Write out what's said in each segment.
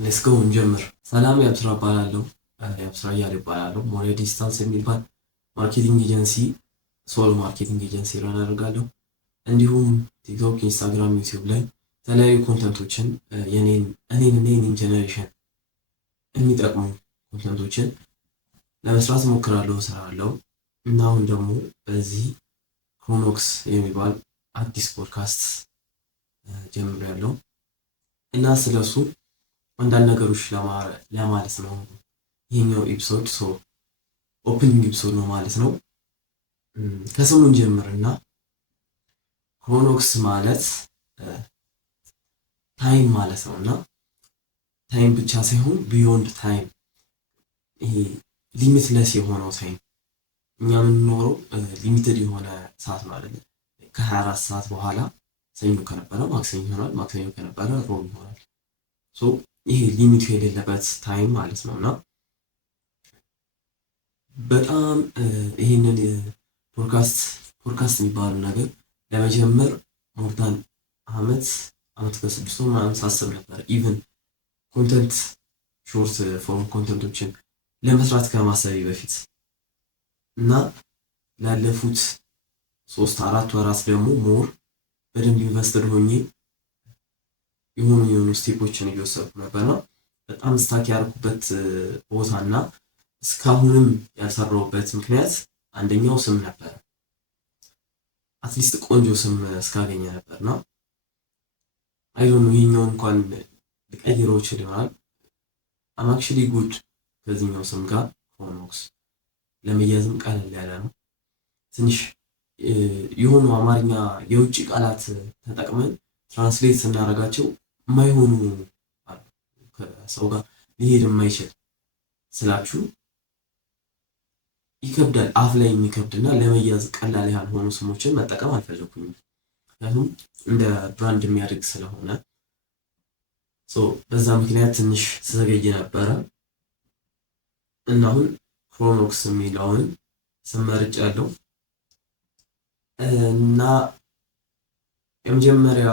ሌትስ ጎ እንጀምር። ሰላም ያብስራ እባላለሁ። ያብስራ እያለ ይባላለሁ። ሞሬ ዲስታንስ የሚባል ማርኬቲንግ ኤጀንሲ ሶል ማርኬቲንግ ኤጀንሲ ረን አደርጋለሁ። እንዲሁም ቲክቶክ፣ ኢንስታግራም፣ ዩቲዩብ ላይ የተለያዩ ኮንተንቶችን እኔን ጀነሬሽን የሚጠቅሙ ኮንተንቶችን ለመስራት እሞክራለሁ፣ እሰራለሁ እና አሁን ደግሞ በዚህ ክሮኖክስ የሚባል አዲስ ፖድካስት ጀምሬያለሁ እና ስለሱ አንዳንድ ነገሮች ለማለት ነው። ይሄኛው ኤፒሶድ ኦፕኒንግ ኤፒሶድ ነው ማለት ነው። ከስሙን ጀምርና ክሮኖክስ ማለት ታይም ማለት ነው እና ታይም ብቻ ሳይሆን ቢዮንድ ታይም፣ ይሄ ሊሚትለስ የሆነው ታይም። እኛ የምንኖረው ሊሚትድ የሆነ ሰዓት ማለት ነው። ከ24 ሰዓት በኋላ ሰኞ ከነበረ ማክሰኞ ይሆናል፣ ማክሰኞ ከነበረ ሮብ ይሆናል። ይሄ ሊሚቱ የሌለበት ታይም ማለት ነው እና በጣም ይህንን ፖድካስት የሚባሉ ነገር ለመጀመር ሞርዳን አመት ከ6 ወር ምናምን ሳስብ ነበር። ኢቨን ኮንተንት ሾርት ፎርም ኮንተንቶችን ለመስራት ከማሰቤ በፊት እና ላለፉት 3-4 ወራት ደግሞ ሞር በደንብ ኢንቨስትድ ሆኜ የሆኑ ስቴፖችን እየወሰድኩ ነበር ነው። በጣም ስታክ ያደረኩበት ቦታ እና እስካሁንም ያልሰራሁበት ምክንያት አንደኛው ስም ነበር። አትሊስት ቆንጆ ስም እስካገኘ ነበር ነው። አይዶን ይሄኛው እንኳን ልቀይረው ይችል ይሆናል። አም አክቹሊ ጉድ ከዚህኛው ስም ጋር ክሮኖክስ ለመያዝም ቀለል ያለ ነው። ትንሽ የሆኑ አማርኛ የውጭ ቃላት ተጠቅመን ትራንስሌት ስናደርጋቸው የማይሆኑ ከሰው ጋር ሊሄድ የማይችል ስላችሁ ይከብዳል። አፍ ላይ የሚከብድና ለመያዝ ቀላል ያልሆኑ ስሞችን መጠቀም አልፈለኩኝም። ምክንያቱም እንደ ብራንድ የሚያድግ ስለሆነ በዛ ምክንያት ትንሽ ስዘገይ ነበረ እና አሁን ክሮኖክስ የሚለውን ስም መርጫለሁ እና የመጀመሪያ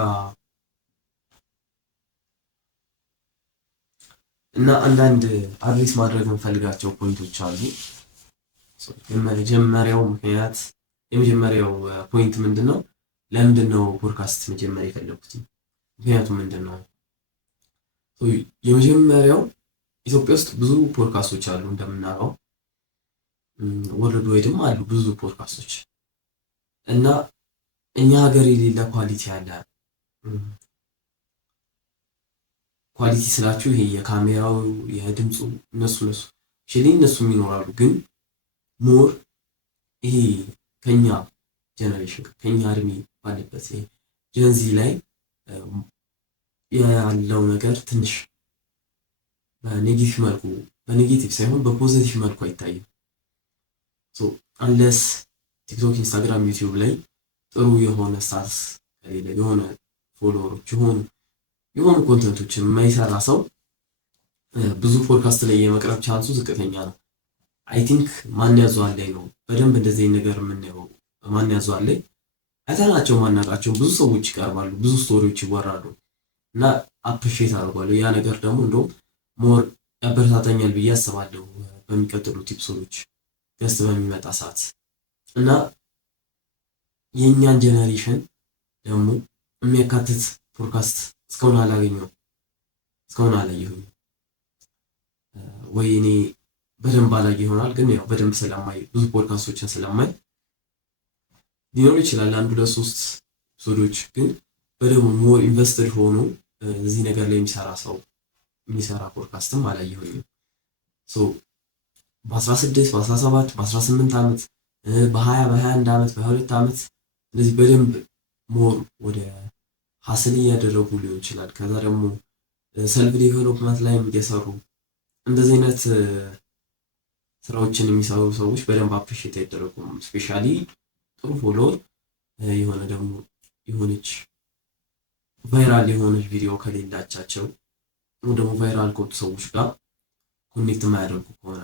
እና አንዳንድ አድሬስ ማድረግ የምፈልጋቸው ፖይንቶች አሉ። የመጀመሪያው ፖይንት ምንድነው? ለምንድነው ፖድካስት መጀመር የፈለኩት? ምክንያቱም ምንድነው? የመጀመሪያው ኢትዮጵያ ውስጥ ብዙ ፖድካስቶች አሉ እንደምናውቀው፣ ወርልድ ዋይድም አሉ ብዙ ፖድካስቶች እና እኛ ሀገር የሌለ ኳሊቲ አለ። ኳሊቲ ስላችሁ ይሄ የካሜራው የድምፁ እነሱም ይኖራሉ፣ ግን ሞር ይሄ ከኛ ጀነሬሽን ከኛ እድሜ ባለበት ጀንዚ ላይ ያለው ነገር ትንሽ በኔጌቲቭ ሳይሆን በፖዚቲቭ መልኩ አይታይም። አንለስ ቲክቶክ፣ ኢንስታግራም፣ ዩቲዩብ ላይ ጥሩ የሆነ ስታትስ ከሌለ የሆነ ፎሎወሮች የሆኑ ኮንተንቶችን የማይሰራ ሰው ብዙ ፖድካስት ላይ የመቅረብ ቻንሱ ዝቅተኛ ነው። አይ ቲንክ ማን ያዘዋል ላይ ነው በደንብ እንደዚህ ነገር የምናየው። ማን ያዘዋል ላይ አይተናቸው ማናውቃቸው ብዙ ሰዎች ይቀርባሉ፣ ብዙ ስቶሪዎች ይወራሉ እና አፕሪሼት አድርጓለሁ። ያ ነገር ደግሞ እንደውም ሞር ያበረታታኛል ብዬ አስባለሁ በሚቀጥሉት ኤፒሶዶች ገስት በሚመጣ ሰዓት እና የእኛን ጀነሬሽን ደግሞ የሚያካትት ፖድካስት እስካሁን አላየሁም። ወይ እኔ በደንብ አላየ ይሆናል፣ ግን ያው በደንብ ስለማይ ብዙ ፖድካስቶችን ስለማይ ሊኖር ይችላል 1-2-3 ኤፒሶዶች፣ ግን በደንብ ሞር ኢንቨስትድ ሆኖ እዚህ ነገር ላይ የሚሰራ ፖድካስትም አላየሁኝም። በ16 በ17 በ18 ዓመት በ20 በ21 ዓመት በ22 ዓመት እንደዚህ በደንብ ሞር ወደ ሀስል እያደረጉ ሊሆን ይችላል። ከዛ ደግሞ ሰልፍ ዴቨሎፕመንት ላይ እየሰሩ እንደዚህ አይነት ስራዎችን የሚሰሩ ሰዎች በደንብ አፕሪሼት አይደረጉም። ስፔሻሊ ጥሩ ፎሎወር የሆነች ቫይራል የሆነች ቪዲዮ ከሌላቻቸው ደግሞ ቫይራል ከወጡ ሰዎች ጋር ኮኔክት የማያደርጉ ከሆነ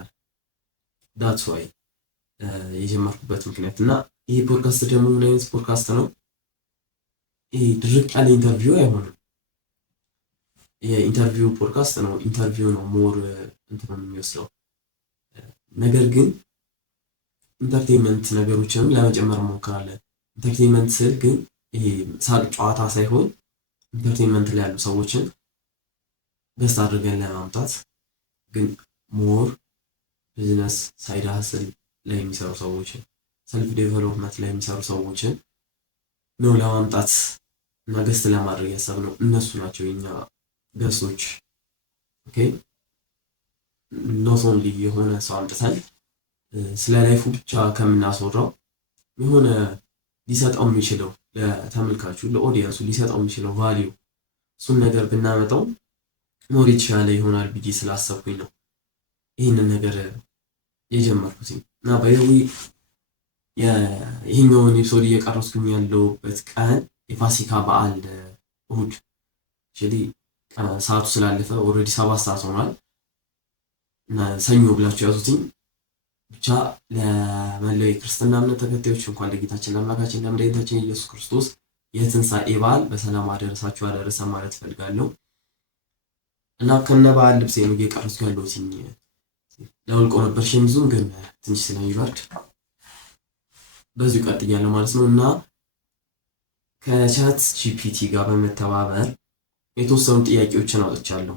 ዳትስ ዋይ የጀመርኩበት ምክንያት እና ይሄ ፖድካስት ደግሞ ምን አይነት ፖድካስት ነው? ይሄ ድርቅ ያለ ኢንተርቪው አይሆንም። የኢንተርቪው ፖድካስት ነው። ኢንተርቪው ነው ሞር እንትን የሚወስደው። ነገር ግን ኢንተርቴንመንት ነገሮችንም ለመጨመር እንሞክራለን። ኢንተርቴንመንት ስል ግን ይሄ ሳቅ ጨዋታ ሳይሆን ኢንተርቴንመንት ላይ ያሉ ሰዎችን ገስት አድርገን ለማምጣት ግን ሞር ቢዝነስ ሳይድ ሀስል ላይ የሚሰሩ ሰዎችን ሰልፍ ዴቨሎፕመንት ላይ የሚሰሩ ሰዎችን ነው ለማምጣት እና ገስት ለማድረግ ያሰብነው። እነሱ ናቸው የኛ ገስቶች። ኦኬ ኖት ኦንሊ የሆነ ሰው አምጥተን ስለ ላይፉ ብቻ ከምናስወራው የሆነ ሊሰጠው የሚችለው ለተመልካቹ ለኦዲየንሱ ሊሰጠው የሚችለው ቫሊዩ እሱን ነገር ብናመጣው ሞር የተሻለ ይሆናል ብዬ ስላሰብኩኝ ነው ይህንን ነገር የጀመርኩት። እና ባይዊ ይህኛውን ኤፒሶድ እየቀረስኩኝ ያለውበት ቀን የፋሲካ በዓል እሁድ ሰዓቱ ስላለፈ ኦልሬዲ 7 ሰዓት ሆኗል እና ሰኞ ብላችሁ ያዙትኝ። ብቻ ለመላው የክርስትና እምነት ተከታዮች እንኳን ለጌታችን ለአምላካችን ለመድኃኒታችን ኢየሱስ ክርስቶስ የትንሣኤ በዓል በሰላም አደረሳችሁ አደረሰን ማለት እፈልጋለሁ። እና ከነ በዓል ልብሴ ነው እየቀረስኩ ያለሁት። ለወልቆ ነበር ሸሚዙን ግን ትንሽ ስለሚበርድ በዚሁ ቀጥያለሁ ማለት ነው። እና ከቻት ጂፒቲ ጋር በመተባበር የተወሰኑ ጥያቄዎችን አውጥቻለሁ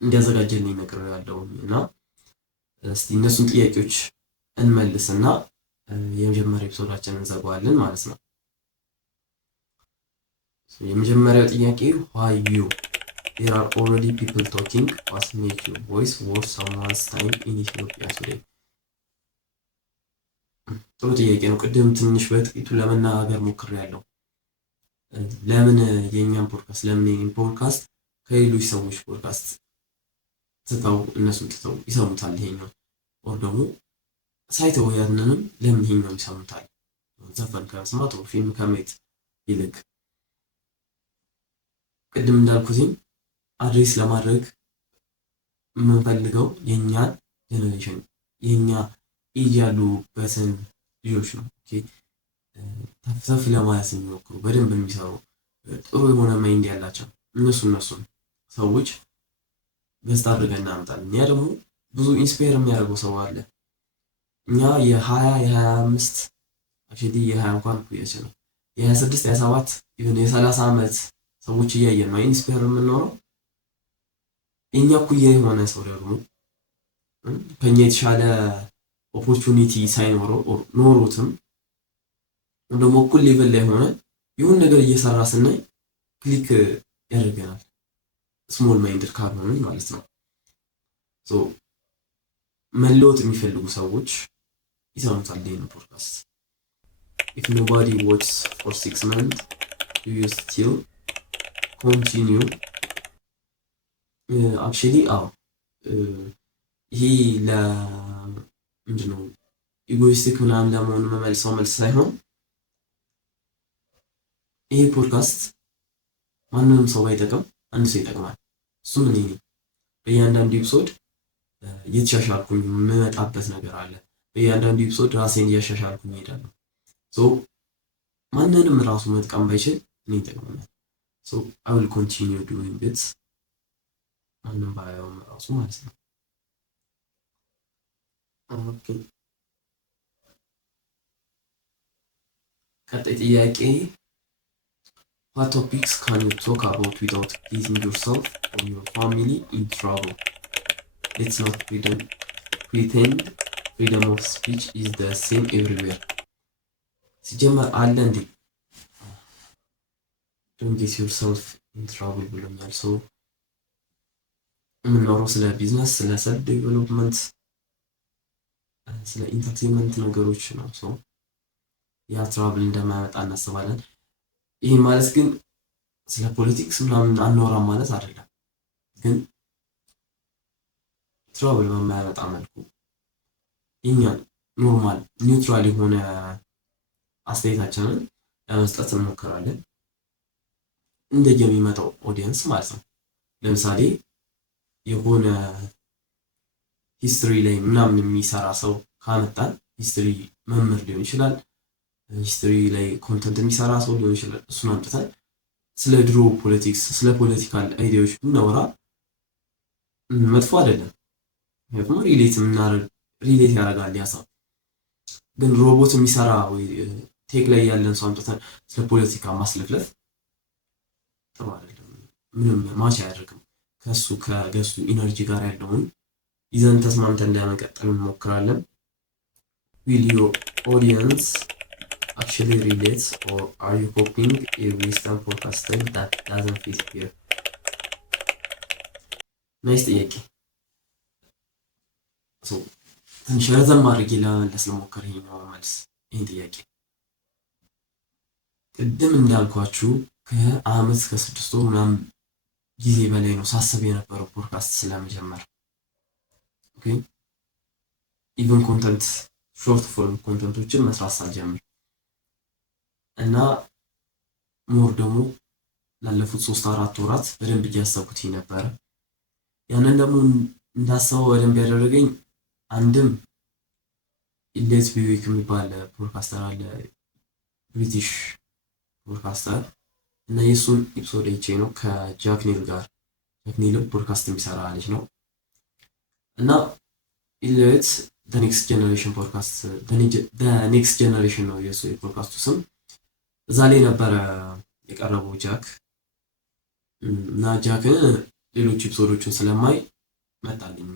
እንዲያዘጋጀልኝ ነግሬዋለሁ። እና እስቲ እነሱን ጥያቄዎች እንመልስና የመጀመሪያ ኤፒሶዳችንን እንዘጋዋለን ማለት ነው። የመጀመሪያው ጥያቄ why you there are already people talking what make your voice worth someone's time in Ethiopia today? ጥሩ ጥያቄ ነው። ቅድም ትንሽ በጥቂቱ ለመናገር ሞክሬያለሁ። ለምን የኛን ፖድካስት ለምን የኔን ፖድካስት ከሌሎች ሰዎች ፖድካስት ትተው እነሱን ትተው ይሰሙታል ይሄኛው ወር ደግሞ ሳይተው ያንንም ለምን ይሄኛው ይሰሙታል? ዘፈን ከመስማት ወይ ፊልም ከማየት ይልቅ ቅድም እንዳልኩትኝ አድሬስ ለማድረግ የምንፈልገው የኛን ጀነሬሽን የኛ ኤጅ ያሉበትን ልጆች ነው። ኦኬ ተፍተፍ ለማለት የሚሞክሩ በደንብ የሚሰሩ ጥሩ የሆነ ማይንድ ያላቸው እነሱን ሰዎች ገስት አድርገን እናመጣለን። ያ ደግሞ ብዙ ኢንስፓየር የሚያደርገው ሰው አለ። እኛ የ20 የ25 አክቹሊ የ20 እንኳን ኩያች ነው የ26 የ27 ኢቭን የ30 ዓመት ሰዎች እያየን ነው ኢንስፓየር የምንኖረው። የኛ ኩያ የሆነ ሰው ደግሞ ከኛ የተሻለ ኦፖርቹኒቲ ሳይኖረው ኖሮትም ደግሞ እኩል ሌቭል ላይ ሆነ ይሁን ነገር እየሰራ ስናይ ክሊክ ያደርገናል። ስሞል ማይንድድ ካልሆነ ማለት ነው። ሶ መለወጥ የሚፈልጉ ሰዎች ይሰሙታል ይሄን ፖድካስት። if nobody watches for 6 months do you still continue? actually ይሄ ምንድነው ኢጎይስቲክ ምናምን ለመሆን መመልሰው መልስ ሳይሆን ይሄ ፖድካስት ማንንም ሰው ባይጠቅም አንድ ሰው ይጠቅማል። እሱም እኔ ነኝ። በእያንዳንዱ ኤፒሶድ እየተሻሻልኩኝ የምመጣበት ነገር አለ። በእያንዳንዱ ኤፒሶድ ራሴን እያሻሻልኩኝ እሄዳለሁ። ሶ ማንንም ራሱ መጥቀም ባይችል እኔ ይጠቅመኛል። ሶ I will continue doing it ማንም ባየውም ራሱ ማለት ነው። ኦኬ ቀጣይ ጥያቄ what topics can you talk about without getting yourself or your family in trouble? Let's not pretend freedom of speech is the same everywhere. ሲጀመር አለ እንዴ don't get yourself in trouble ብሎኛል። ሰው የምናወራው ስለ ቢዝነስ፣ ስለ ሰልፍ ዴቨሎፕመንት፣ ስለ ኢንተርቴንመንት ነገሮች ነው። ሰው ያ ትራብል እንደማያመጣ እናስባለን። ይህ ማለት ግን ስለ ፖለቲክስ ምናምን አናወራም ማለት አይደለም። ግን ትራብል በማያመጣ መልኩ እኛን ኖርማል ኒውትራል የሆነ አስተያየታችንን ለመስጠት እንሞክራለን እንደየሚመጣው ኦዲየንስ ማለት ነው። ለምሳሌ የሆነ ሂስትሪ ላይ ምናምን የሚሰራ ሰው ካመጣን ሂስትሪ መምህር ሊሆን ይችላል፣ ሂስትሪ ላይ ኮንተንት የሚሰራ ሰው ሊሆን ይችላል። እሱን አምጥተን ስለ ድሮ ፖለቲክስ፣ ስለ ፖለቲካል አይዲያዎች ብናወራ መጥፎ አይደለም። ምክንያቱም ሪሌት ያደርጋል ያ ሰው። ግን ሮቦት የሚሰራ ወይ ቴክ ላይ ያለን ሰው አምጥተን ስለ ፖለቲካ ማስለፍለፍ ጥሩ አይደለም። ምንም ማች አያደርግም። ከሱ ከገሱ ኢነርጂ ጋር ያለውን ይዘን ተስማምተን ለመቀጠል እንሞክራለን። ዊል ዩር ኦዲየንስ actually relate, or are you hoping a wisdom podcaster that doesn't fit here? ናይስ ጥያቄ። ትንሽ ረዘም አድርጌ ለመመለስ ልሞክር ይሄኛው መልስ ይህን ጥያቄ። ቅድም እንዳልኳችሁ ከአመት ከ6 ወር ምናምን ጊዜ በላይ ነው ሳስብ የነበረው ፖድካስት ስለመጀመር። ኦኬ ኢቨን ኮንተንት ሾርት ፎርም ኮንተንቶችን መስራት ሳልጀምር እና ሞር ደግሞ ላለፉት 3-4 ወራት በደንብ እያሰብኩት ነበረ። ያንን ደግሞ እንዳሰበው በደንብ ያደረገኝ አንድም ኢሌት ቢዊክ የሚባል ፖድካስተር አለ፣ ብሪቲሽ ፖድካስተር እና የእሱን ኤፒሶድ አይቼ ነው ከጃክ ኒል ጋር። ጃክ ኒል ፖድካስት የሚሰራ ልጅ ነው እና ኢሌት ኔክስት ጀነሬሽን ፖድካስት ኔክስት ጀነሬሽን ነው የእሱ የፖድካስቱ ስም። እዛ ላይ ነበረ የቀረበው ጃክ እና ጃክን ሌሎች ኤፒሶዶችን ስለማይ መጣልኝ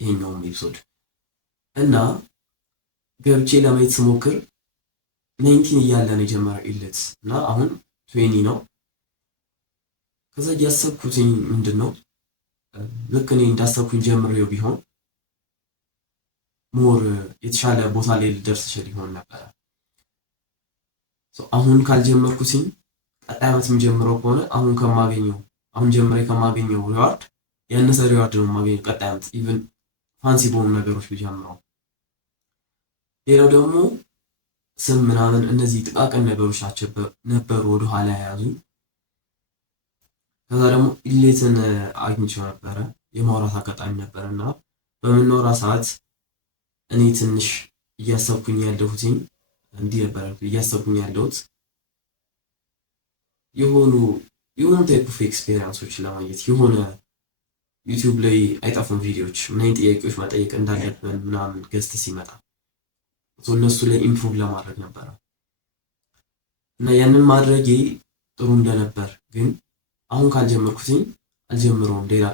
ይሄኛውም ኤፒሶድ እና ገብቼ ለማየት ስሞክር 19 እያለ ነው የጀመረው ኢሌት እና አሁን 20 ነው። ከዛ ያሰብኩትኝ ምንድነው ልክ እኔ እንዳሰብኩኝ ጀምሬው ቢሆን ሞር የተሻለ ቦታ ላይ ልደርስ ይችል ይሆን ነበር። አሁን ካልጀመርኩትኝ ቀጣይ ዓመትም ጀምረው ከሆነ አሁን ጀምሬ ከማገኘው ሪዋርድ ያነሰ ሪዋርድ ነው የማገኘው ቀጣይ ዓመት ኢቭን ፋንሲ በሆኑ ነገሮች ብጀምረው። ሌላው ደግሞ ስም ምናምን እነዚህ ጥቃቅን ነገሮች ነበሩ ወደኋላ የያዙ። ከዛ ደግሞ ኢሌትን አግኝቼው ነበረ የማውራት አጋጣሚ ነበረና በምናወራ ሰዓት እኔ ትንሽ እያሰብኩኝ ያለሁትኝ እንዲህ ነበር እያሰብኩኝ ያለሁት የሆኑ ታይፕ ኦፍ ኤክስፔሪንሶች ለማግኘት የሆነ ዩቲዩብ ላይ አይጠፉም ቪዲዮዎች ምን አይነት ጥያቄዎች መጠየቅ እንዳለብን ምናምን ገስት ሲመጣ እነሱ ላይ ኢምፕሩቭ ለማድረግ ነበረ እና ያንን ማድረጌ ጥሩ እንደነበር ግን አሁን ካልጀመርኩትኝ አልጀምረውም። ሌላ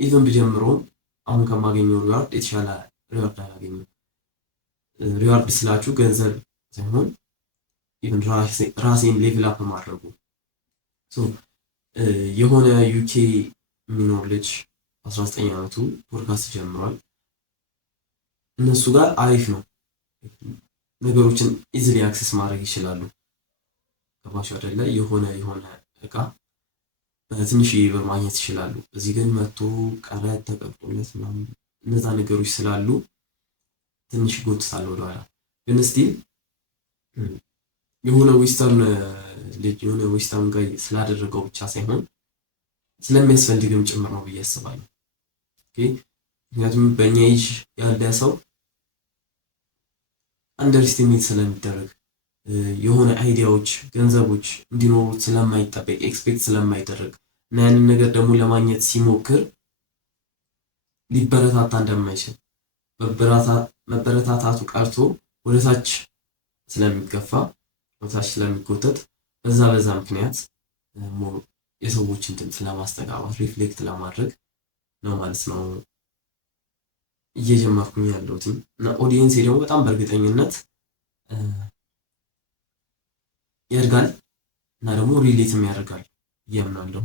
ኢቭን ብጀምረውም አሁን ከማገኘው ሪዋርድ የተሻለ ሪዋርድ አላገኝም። ሪዋርድ ስላችሁ ገንዘብ ሳይሆን ኢቭን ራሴን ሌቭል አፕ ማድረጉ። የሆነ ዩኬ የሚኖር ልጅ 19 ዓመቱ ፖድካስት ጀምሯል። እነሱ ጋር አሪፍ ነው፣ ነገሮችን ኢዝሊ አክሰስ ማድረግ ይችላሉ። ገባሽ አይደለ? የሆነ እቃ በትንሽ ብር ማግኘት ይችላሉ። እዚህ ግን መጥቶ ቀረጥ ተቀብጦለት ምናምን እነዛ ነገሮች ስላሉ ትንሽ ይጎትታል ወደኋላ። ግን ስቲል የሆነ ዌስተርን ጋር ስላደረገው ብቻ ሳይሆን ስለሚያስፈልግም ጭምር ነው ብዬ አስባለሁ። ምክንያቱም በእኛ ኤጅ ያለ ሰው አንደርስቲሜት ስለሚደረግ የሆነ አይዲያዎች፣ ገንዘቦች እንዲኖሩት ስለማይጠበቅ ኤክስፔክት ስለማይደረግ እና ያንን ነገር ደግሞ ለማግኘት ሲሞክር ሊበረታታ እንደማይችል መበረታታቱ ቀርቶ ወደታች ስለሚገፋ ወደታች ስለሚጎተት በዛ ምክንያት የሰዎችን ድምፅ ለማስተጋባት ሪፍሌክት ለማድረግ ነው ማለት ነው እየጀመርኩኝ ያለሁት እና ኦዲየንስ ደግሞ በጣም በእርግጠኝነት ያድጋል እና ደግሞ ሪሌትም ያደርጋል እያምናለሁ።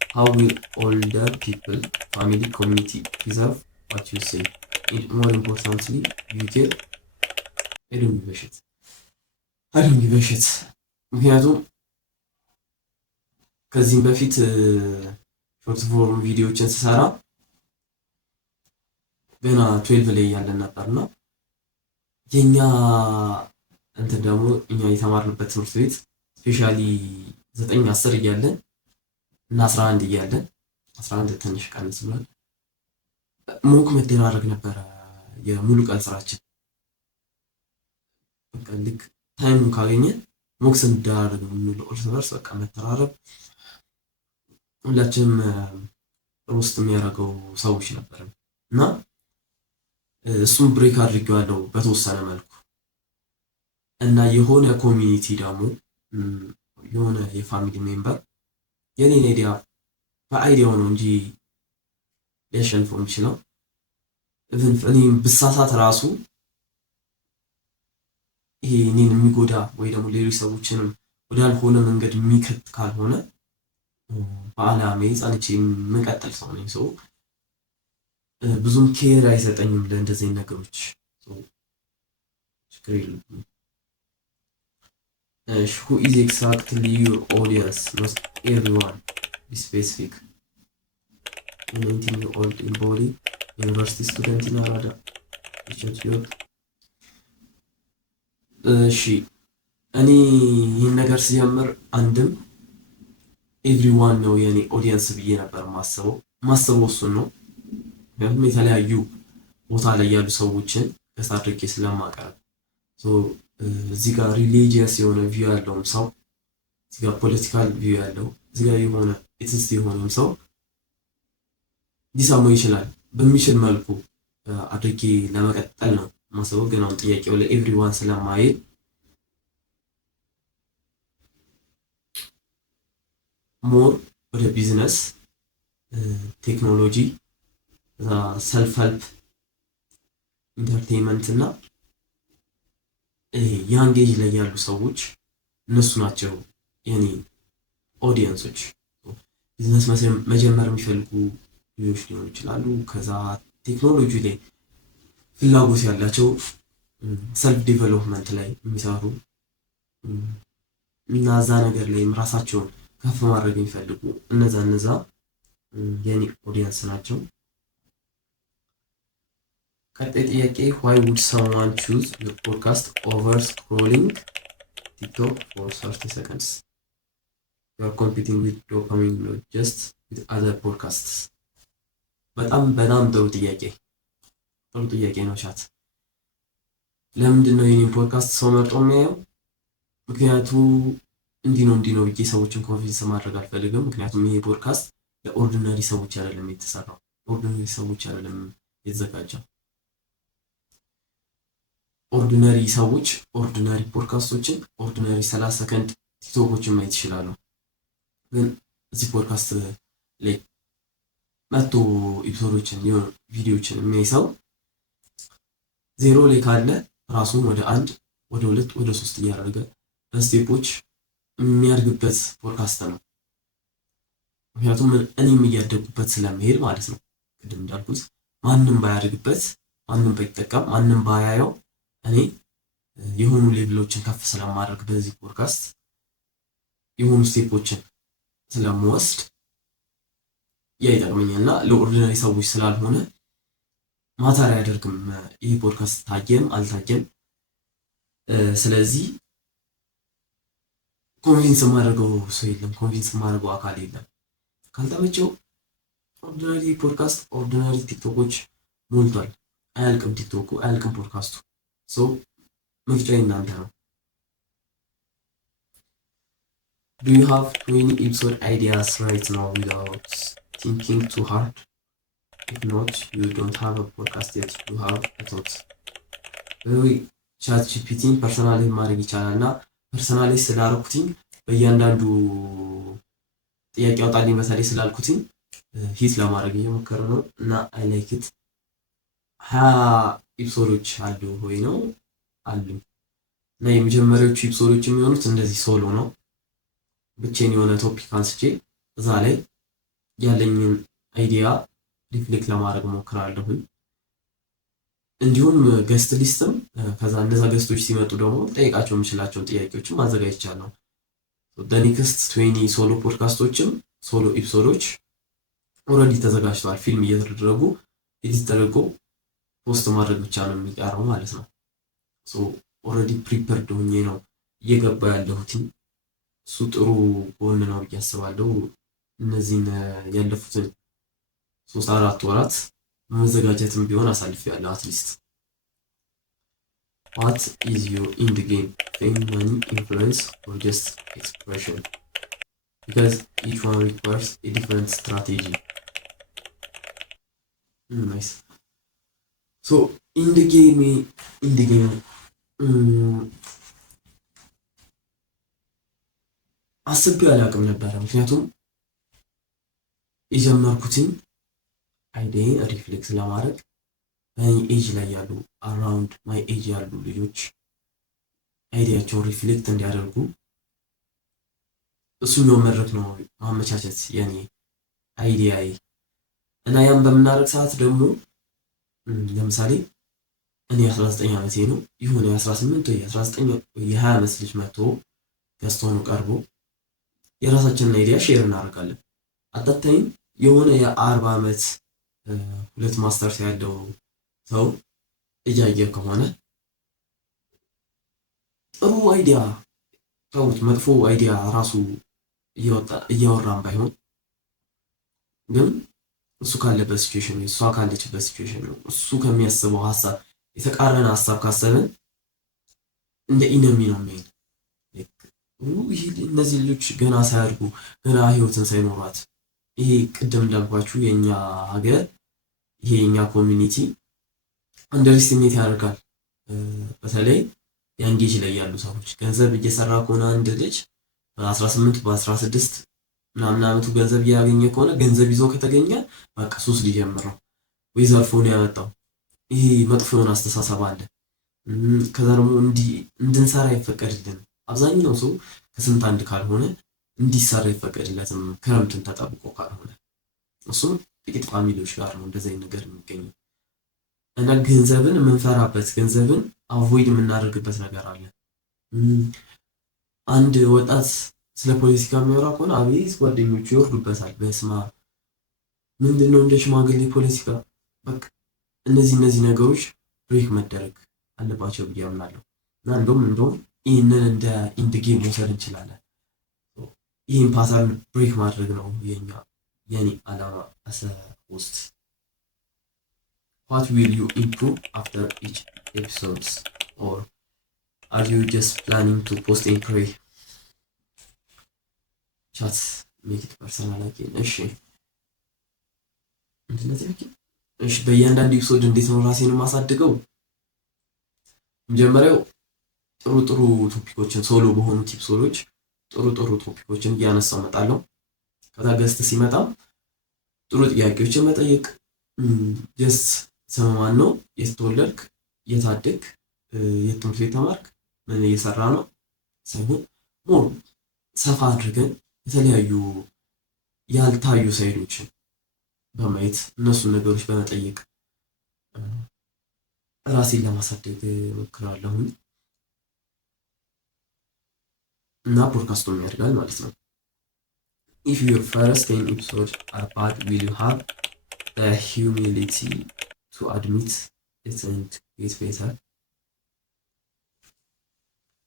how will older people, family, community preserve what you say? And more importantly, you care? I don't give a shit. ምክንያቱም ከዚህም በፊት ሾርት ፎርም ቪዲዮዎችን ስሰራ ገና 12 ላይ ያለን ነበርና የኛ እንትን ደግሞ እኛ የተማርንበት ትምህርት ቤት ስፔሻሊ 9 10 እያለን እና 11 እያለን 11 ትንሽ ቀንስ ብሏል ሞክ መደራረግ ነበረ የሙሉ ቀን ስራችን። በቃ ልክ ታይሙን ካገኘን ሞክስ እንዳደረግ የምንለው እርስ በርስ በቃ መተራረብ ሁላችንም ሮስት የሚያደርገው ሰዎች ነበር እና እሱም ብሬክ አድርጌዋለሁ በተወሰነ መልኩ እና የሆነ ኮሚኒቲ ደግሞ የሆነ የፋሚሊ ሜምበር የኔን አይዲያ በአይዲያው ነው እንጂ ሊያሸንፈው የሚችለው እኔም ብሳሳት ራሱ ይሄ እኔን የሚጎዳ ወይ ደግሞ ሌሎች ሰዎችንም ወዳልሆነ መንገድ የሚከት ካልሆነ በዓላማ ጸንቼ የምቀጥል ሰው ነኝ። ሰው ብዙም ኬር አይሰጠኝም ለእንደዚህ ነገሮች። ችግር የለብኝም። who is exactly your audience? Not everyone. Be specific. 19-year-old in Bali, university student in Arada. እሺ እኔ ይህን ነገር ሲጀምር አንድም ኤቭሪዋን ነው የኔ ኦዲየንስ ብዬ ነበር ማስበው እሱን ነው። ምክንያቱም የተለያዩ ቦታ ላይ ያሉ ሰዎችን ከሳድርጌ ስለማቀርብ እዚህ ጋር ሪሊጂየስ የሆነ ቪው ያለውም ሰው እዚህ ጋር ፖለቲካል ቪው ያለው እዚህ ጋር የሆነ ኤቲስት የሆነም ሰው ሊሰማው ይችላል። በሚችል መልኩ አድርጌ ለመቀጠል ነው ማስበው። ግን አሁን ጥያቄው ለኤቭሪዋን ስለማይል ሞር ወደ ቢዝነስ፣ ቴክኖሎጂ፣ ሰልፍ ሄልፕ፣ ኢንተርቴይንመንት እና ያንግ ኤጅ ላይ ያሉ ሰዎች እነሱ ናቸው የኔ ኦዲየንሶች። ቢዝነስ መጀመር የሚፈልጉ ልጆች ሊሆኑ ይችላሉ። ከዛ ቴክኖሎጂ ላይ ፍላጎት ያላቸው፣ ሰልፍ ዲቨሎፕመንት ላይ የሚሰሩ እና እዛ ነገር ላይ ራሳቸውን ከፍ ማድረግ የሚፈልጉ እነዛ የኔ ኦዲየንስ ናቸው። ቀጣይ ጥያቄ why would someone choose your podcast over scrolling TikTok for 30 seconds? You are competing with dopamine, not just with other podcasts. በጣም ጥሩ ጥያቄ ነው ሻት። ለምንድን ነው የኔን ፖድካስት ሰው መርጦ የሚያየው? ምክንያቱ እንዲህ ነው ብዬ ሰዎችን ኮንፊደንስ ማድረግ አልፈልግም። ምክንያቱም ይሄ ፖድካስት ለኦርዲናሪ ሰዎች አይደለም የተሰራው፣ ኦርዲናሪ ሰዎች አይደለም የተዘጋጀው። ኦርዲናሪ ሰዎች ኦርዲናሪ ፖድካስቶችን፣ ኦርዲናሪ 30 ሰከንድ ቲክቶኮችን ማየት ይችላሉ። ግን እዚህ ፖድካስት ላይ መቶ ኤፒሶዶችን የሆኑ ቪዲዮዎችን የሚያይ ሰው ዜሮ ላይ ካለ ራሱን ወደ 1 ወደ 2 ወደ 3 እያደረገ በስቴፖች የሚያድግበት ፖድካስት ነው። ምክንያቱም እኔም እያደጉበት ስለመሄድ ማለት ነው። ቅድም እንዳልኩት ማንም ባያድግበት፣ ማንም ባይጠቀም፣ ማንም ባያየው እኔ የሆኑ ሌቭሎችን ከፍ ስለማድረግ በዚህ ፖድካስት የሆኑ ስቴፖችን ስለምወስድ ያ ይጠቅመኛልና ለኦርዲናሪ ሰዎች ስላልሆነ ማተር አያደርግም ይሄ ፖድካስት ታየም አልታየም። ስለዚህ ኮንቪንስ ማድረገው ሰው የለም፣ ኮንቪንስ ማድረገው አካል የለም። ካልተመቸው ኦርዲናሪ ፖድካስት፣ ኦርዲናሪ ቲክቶኮች ሞልቷል። አያልቅም ቲክቶኩ፣ አያልቅም ፖድካስቱ። ሶ ምርጫዬ እናንተ ነው። Do you have 20 episode ideas right now without thinking too hard? If not, you don't have a podcast yet. You have a thought. ቻት ጂፒቲን ፐርሰናላይዝ ማድረግ ይቻላል እና ፐርሰናላይዝ ስላደረኩትኝ በእያንዳንዱ ጥያቄ አውጣልኝ በተለይ ስላልኩትኝ ሂት ለማድረግ እየሞከረ ነው እና አይ ላይክ ኢት። 20 ኤፒሶዶች አሉ ወይ ነው አሉ እና የመጀመሪያዎቹ ኤፒሶዶች የሚሆኑት እንደዚህ ሶሎ ነው። ብቻዬን የሆነ ቶፒክ አንስቼ እዛ ላይ ያለኝን አይዲያ ሪፍሌክት ለማድረግ ሞክራለሁ። እንዲሁም ገስት ሊስትም ከዛ እነዛ ገስቶች ሲመጡ ደግሞ ጠይቃቸው የምችላቸውን ጥያቄዎችም አዘጋጅቻለሁ። ኔክስት 20 ሶሎ ፖድካስቶችም ሶሎ ኤፒሶዶች ኦልሬዲ ተዘጋጅተዋል። ፊልም እየተደረጉ ኤዲት ተደርጎ ፖስት ማድረግ ብቻ ነው የሚቀረው ማለት ነው። ኦልሬዲ ፕሪፐርድ ሆኜ ነው እየገባ ያለሁት። እሱ ጥሩ ጎን ነው ብዬ አስባለሁ። እነዚህን ያለፉትን 3-4 ወራት መዘጋጀትም ቢሆን አሳልፌያለሁ አትሊስት። What is your end game? Fame, money, influence, or just expression? Because each one requires a different strategy. Nice. So end game አስቤው አላውቅም ነበረ። ምክንያቱም የጀመርኩትኝ አይዲያን ሪፍሌክስ ለማድረግ በእኔ ኤጅ ላይ ያሉ አራውንድ ማይ ኤጅ ያሉ ልጆች አይዲያቸውን ሪፍሌክት እንዲያደርጉ እሱኛው መድረክ ነው ማመቻቸት የኔ አይዲያዬ። እና ያን በምናደርግ ሰዓት ደግሞ ለምሳሌ እኔ 19 ዓመቴ ነው፣ የሆነ የ18 ወይ 19 ወይ የ20 ዓመት ልጅ መጥቶ ገዝቶ ነው ቀርቦ የራሳችንን አይዲያ ሼር እናደርጋለን። አጣጣይም የሆነ የ40 ዓመት ሁለት ማስተርስ ያለው ሰው እያየ ከሆነ ጥሩ አይዲያ ተውት፣ መጥፎ አይዲያ ራሱ እያወራን ባይሆን ግን እሱ ካለበት ሲቹዌሽን እሷ ካለችበት ሲቹዌሽን ነው እሱ ከሚያስበው ሀሳብ የተቃረነ ሀሳብ ካሰብን እንደ ኢነሚ ነው የሚሄድ። እነዚህ ልጆች ገና ሳያድጉ ገና ህይወትን ሳይኖሯት ይሄ ቅድም እንዳልኳችሁ የኛ ሀገር ይሄ የኛ ኮሚኒቲ አንደርስቲሜት ያደርጋል። በተለይ የአንጌጅ ላይ ያሉ ሰዎች ገንዘብ እየሰራ ከሆነ አንድ ልጅ በ18 በ16 ምናምን ዓመቱ ገንዘብ እያገኘ ከሆነ ገንዘብ ይዞ ከተገኘ በቃ ሱስ ሊጀምር ነው ወይ ዘርፎ ነው ያመጣው። ይሄ መጥፎ የሆነ አስተሳሰብ አለ። ከዛ ደግሞ እንድንሰራ አይፈቀድልንም። አብዛኛው ሰው ከስንት አንድ ካልሆነ እንዲሰራ አይፈቀድለትም፣ ክረምትን ተጠብቆ ካልሆነ። እሱም ጥቂት ፋሚሊዎች ጋር ነው እንደዚህ አይነት ነገር የሚገኘው። እና ገንዘብን የምንፈራበት ገንዘብን አቮይድ የምናደርግበት ነገር አለ። አንድ ወጣት ስለ ፖለቲካ የሚያወራ ከሆነ አቤት ጓደኞቹ ይወርዱበታል። በስማ ምንድነው እንደ ሽማግሌ ፖለቲካ። በቃ እነዚህ ነገሮች ብሬክ መደረግ አለባቸው ብዬ አምናለሁ። እና እንደውም ይህንን እንደ ኢንድ ጌም መውሰድ እንችላለን። ይህን ፓተርን ብሬክ ማድረግ ነው የኔ ዓላማ አሰ ሆስት። What will you improve after each episodes? Or are you just planning to post and pray? Chat, make it personal again. እሺ በእያንዳንዱ ኤፒሶድ እንዴት ነው ራሴን የማሳድገው? መጀመሪያው ጥሩ ቶፒኮችን ሶሎ በሆኑ ኤፒሶዶች ጥሩ ቶፒኮችን እያነሳው እመጣለሁ። ከዛ ገስት ሲመጣ ጥሩ ጥያቄዎችን መጠየቅ፣ ጀስት ሰማማን ነው የተወለድክ፣ የታደግ፣ የትምህርት ቤት ተማርክ፣ ምን እየሰራ ነው ሳይሆን ሞር ሰፋ አድርገን የተለያዩ ያልታዩ ሳይዶችን በማየት እነሱን ነገሮች በመጠየቅ ራሴን ለማሳደግ እሞክራለሁ እና ፖድካስቱም ያድጋል ማለት ነው። If your first 10 episodes are bad, will you have the humility to admit it and get better?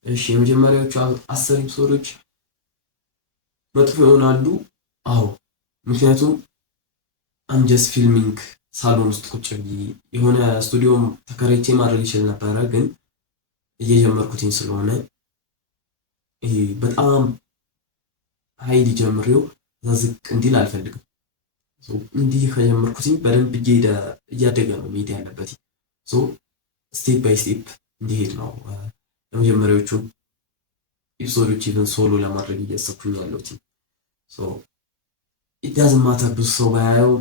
እሺ የመጀመሪያዎቹ 10 ኤፒሶዶች መጥፎ ይሆናሉ። አዎ፣ ምክንያቱም I'm just filming ሳሎን ውስጥ ቁጭ ብዬ የሆነ ስቱዲዮም ተከራይቼ ማድረግ ይችል ነበረ፣ ግን እየጀመርኩትኝ ስለሆነ ይሄ በጣም ሀይል ጀምሬው ዝቅ እንዲል አልፈልግም። እንዲህ ከጀመርኩትኝ በደንብ እያደገ ነው መሄድ ያለበት። ስቴፕ ባይ ስቴፕ እንዲሄድ ነው የመጀመሪያዎቹ ኤፒሶዶች ኢቨን ሶሎ ለማድረግ እያሰብኩኝ ያለሁት። ኢዳዝን ማተር ብዙ ሰው ባያየው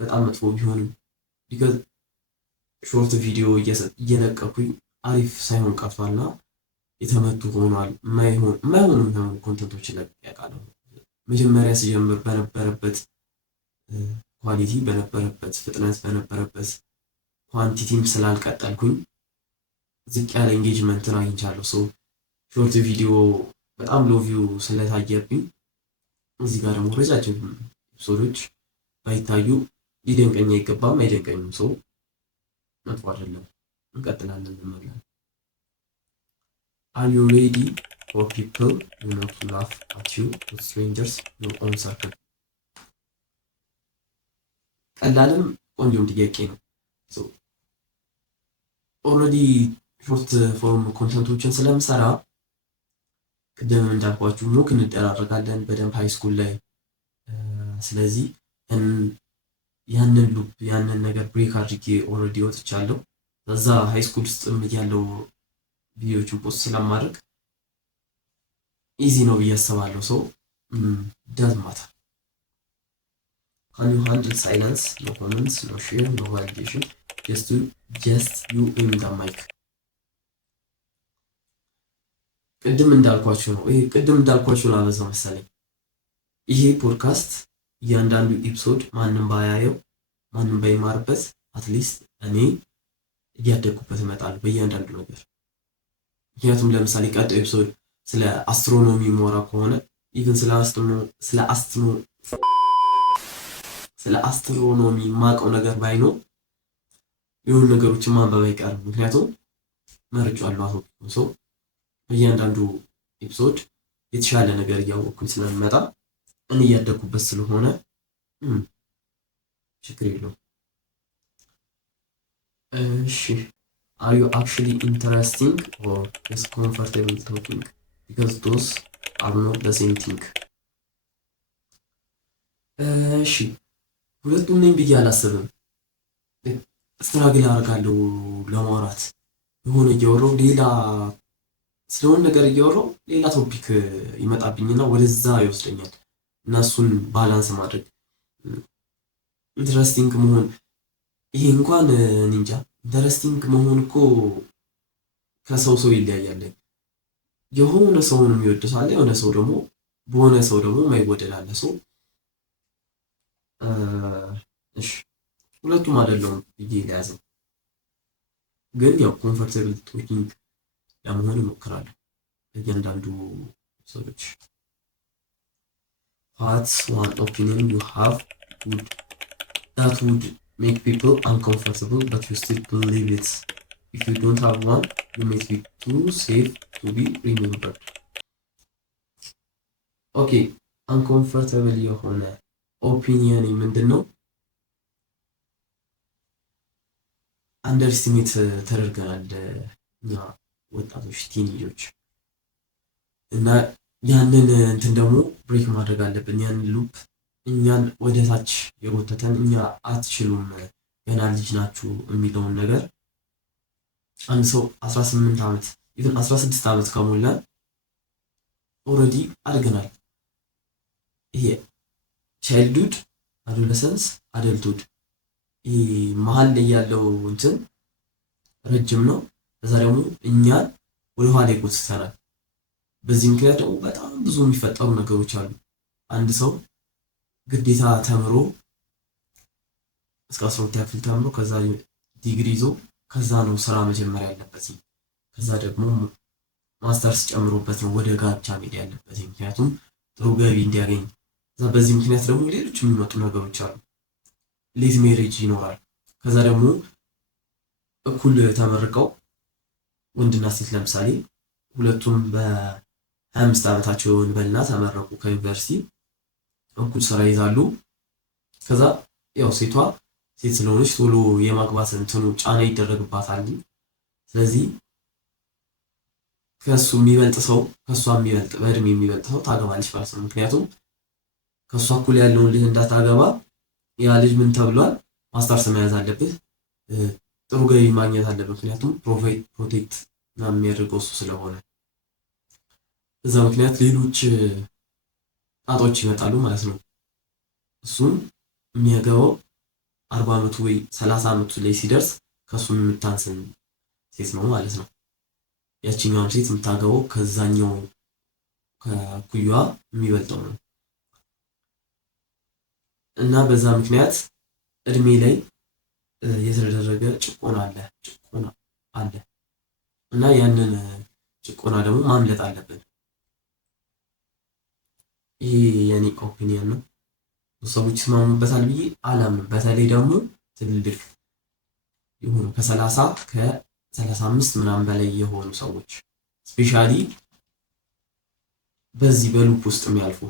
በጣም መጥፎ ቢሆንም ቢካዝ ሾርት ቪዲዮ እየለቀኩኝ አሪፍ ሳይሆን ቀርቷልና የተመቱ ሆኗል። የማይሆኑ ኮንተንቶችን ለቅቄ አውቃለሁ። መጀመሪያ ሲጀምር በነበረበት ኳሊቲ፣ በነበረበት ፍጥነት፣ በነበረበት ኳንቲቲም ስላልቀጠልኩኝ ዝቅ ያለ ኤንጌጅመንትን አግኝቻለሁ። ሾርት ቪዲዮ በጣም ሎ ቪው ስለታየብኝ እዚህ ጋር ደግሞ ረጃጅም ኤፒሶዶች ባይታዩ ሊደንቀኝ አይገባም፣ አይደንቀኝም። መጥፎ አይደለም፣ እንቀጥላለን እንመለን። Are you ready for people not to laugh at you, to strangers, your own circle? ቀላልም ቆንጆም ጥያቄ ነው። ኦልሬዲ ሾርት ፎርም ኮንተንቶችን ስለምሰራ ቅድም እንዳልኳችሁ ሙክ እንደራረጋለን በደንብ ሃይ ስኩል ላይ። ስለዚህ ያንን ሉፕ ያንን ነገር ብሬክ አድርጌ ኦልሬዲ ወጥቻለሁ። በዛ ሃይ ስኩል ውስጥም ያለው ቪዲዮዎችን ፖስት ስለማድረግ ኢዚ ነው ብዬ አስባለሁ። ሰው ዳዝ ማተር ካን ዩ ሃንድል ሳይለንስ ኖ ኮመንትስ ኖ ሼር ኖ ቫሊዴሽን ጀስት ዩ ኢን ዳ ማይክ። ቅድም እንዳልኳችሁ ነው። ይሄ ቅድም እንዳልኳችሁ ላበዛው መሰለኝ። ይሄ ፖድካስት እያንዳንዱ ኤፒሶድ ማንም ባያየው ማንም ባይማርበት አትሊስት እኔ እያደግኩበት እመጣለሁ በእያንዳንዱ ነገር። ምክንያቱም ለምሳሌ ቀጣዩ ኤፒሶድ ስለ አስትሮኖሚ ሞራ ከሆነ ኢቭን ስለ አስትሮኖሚ ማቀው ነገር ባይኖር የሆኑ ነገሮችን ማንበብ አይቀርም። ምክንያቱም መርጫለሁ አትወቁ ሰው በእያንዳንዱ ኤፒሶድ የተሻለ ነገር እያወቅኩኝ ስለምመጣ እኔ እያደግኩበት ስለሆነ ችግር የለውም። እሺ are you actually interesting or just comfortable talking because those are not the same thing? እሺ ሁለቱም ነኝ ብዬ አላስብም። ስትራግል አደርጋለሁ ለማውራት የሆነ እያወራሁ ሌላ ስለሆነ ነገር እያወራሁ ሌላ ቶፒክ ይመጣብኝና ወደዛ ይወስደኛል እና እሱን ባላንስ ማድረግ ኢንትረስቲንግ መሆን ይሄ እንኳን ኒንጃ ኢንተረስቲንግ መሆን እኮ ከሰው ሰው ይለያያል። የሆነ ሰውን የሚወድ ሰው አለ፣ የሆነ ሰው ደግሞ በሆነ ሰው ደግሞ የማይወደድ አለ። ሰው እሺ ሁለቱም አይደለም ብዬ ለያዘው፣ ግን ያው ኮምፎርታብል ቶኪንግ ለመሆን እሞክራለሁ እያንዳንዱ ሰዎች። What's one opinion you have that would make people uncomfortable but you still believe it? If you don't have one, you may be too safe to be remembered. Okay, uncomfortable የሆነ ኦፒኒየን ምንድን ነው? አንደርስቲሜት ተደርገናል እኛ ወጣቶች ቲኔጆች እና ያንን እንትን ደግሞ ብሬክ ማድረግ አለብን። ያንን ሉፕ እኛን ወደ ታች የጎተተን እኛ አትችሉም ገና ልጅ ናችሁ የሚለውን ነገር አንድ ሰው 18 ዓመት ኢቭን 16 ዓመት ከሞላን ኦልሬዲ አድገናል። ይሄ ቻይልድሁድ፣ አዶለሰንስ፣ አደልትሁድ ይሄ መሀል ላይ ያለው እንትን ረጅም ነው። ከዛ ደግሞ እኛን ወደ ኋላ ይጎትተናል። በዚህ ምክንያት ደግሞ በጣም ብዙ የሚፈጠሩ ነገሮች አሉ። አንድ ሰው ግዴታ ተምሮ እስከ 12ኛ ክፍል ተምሮ ከዛ ዲግሪ ይዞ ከዛ ነው ስራ መጀመር ያለበት። ከዛ ደግሞ ማስተርስ ጨምሮበት ነው ወደ ጋብቻ መሄድ ያለበት፣ ምክንያቱም ጥሩ ገቢ እንዲያገኝ። ከዛ በዚህ ምክንያት ደግሞ ሌሎች የሚመጡ ነገሮች አሉ። ሌት ሜሬጅ ይኖራል። ከዛ ደግሞ እኩል ተመርቀው ወንድና ሴት ለምሳሌ ሁለቱም በ25 ዓመታቸው እንበልና ተመረቁ ከዩኒቨርሲቲ እኩል ስራ ይዛሉ። ከዛ ያው ሴቷ ሴት ስለሆነች ቶሎ የማግባት እንትኑ ጫና ይደረግባታል። ስለዚህ ከሱ የሚበልጥ ሰው ከሷ የሚበልጥ በእድሜ የሚበልጥ ሰው ታገባለች ማለት ነው። ምክንያቱም ከሷ እኩል ያለውን ልጅ እንዳታገባ ያ ልጅ ምን ተብሏል? ማስተርስ መያዝ አለብህ፣ ጥሩ ገቢ ማግኘት አለብህ። ምክንያቱም ፕሮቴክት የሚያደርገው እሱ ስለሆነ እዛ ምክንያት ሌሎች ጣጣዎች ይመጣሉ ማለት ነው። እሱም የሚያገባው 40 ዓመቱ ወይ 30 ዓመቱ ላይ ሲደርስ ከሱ የምታንስን ሴት ነው ማለት ነው። ያቺኛውም ሴት የምታገባው ከዛኛው ከኩያዋ የሚበልጠው ነው እና በዛ ምክንያት እድሜ ላይ የተደረገ ጭቆና አለ እና ያንን ጭቆና ደግሞ ማምለጥ አለብን። ይሄ የኔ ኦፒኒየን ነው። ሰዎች ይስማሙበታል ብዬ አላምንም። በተለይ ደግሞ ትልልቅ የሆኑ ከ35 ምናምን በላይ የሆኑ ሰዎች ስፔሻሊ በዚህ በሉፕ ውስጥ የሚያልፉ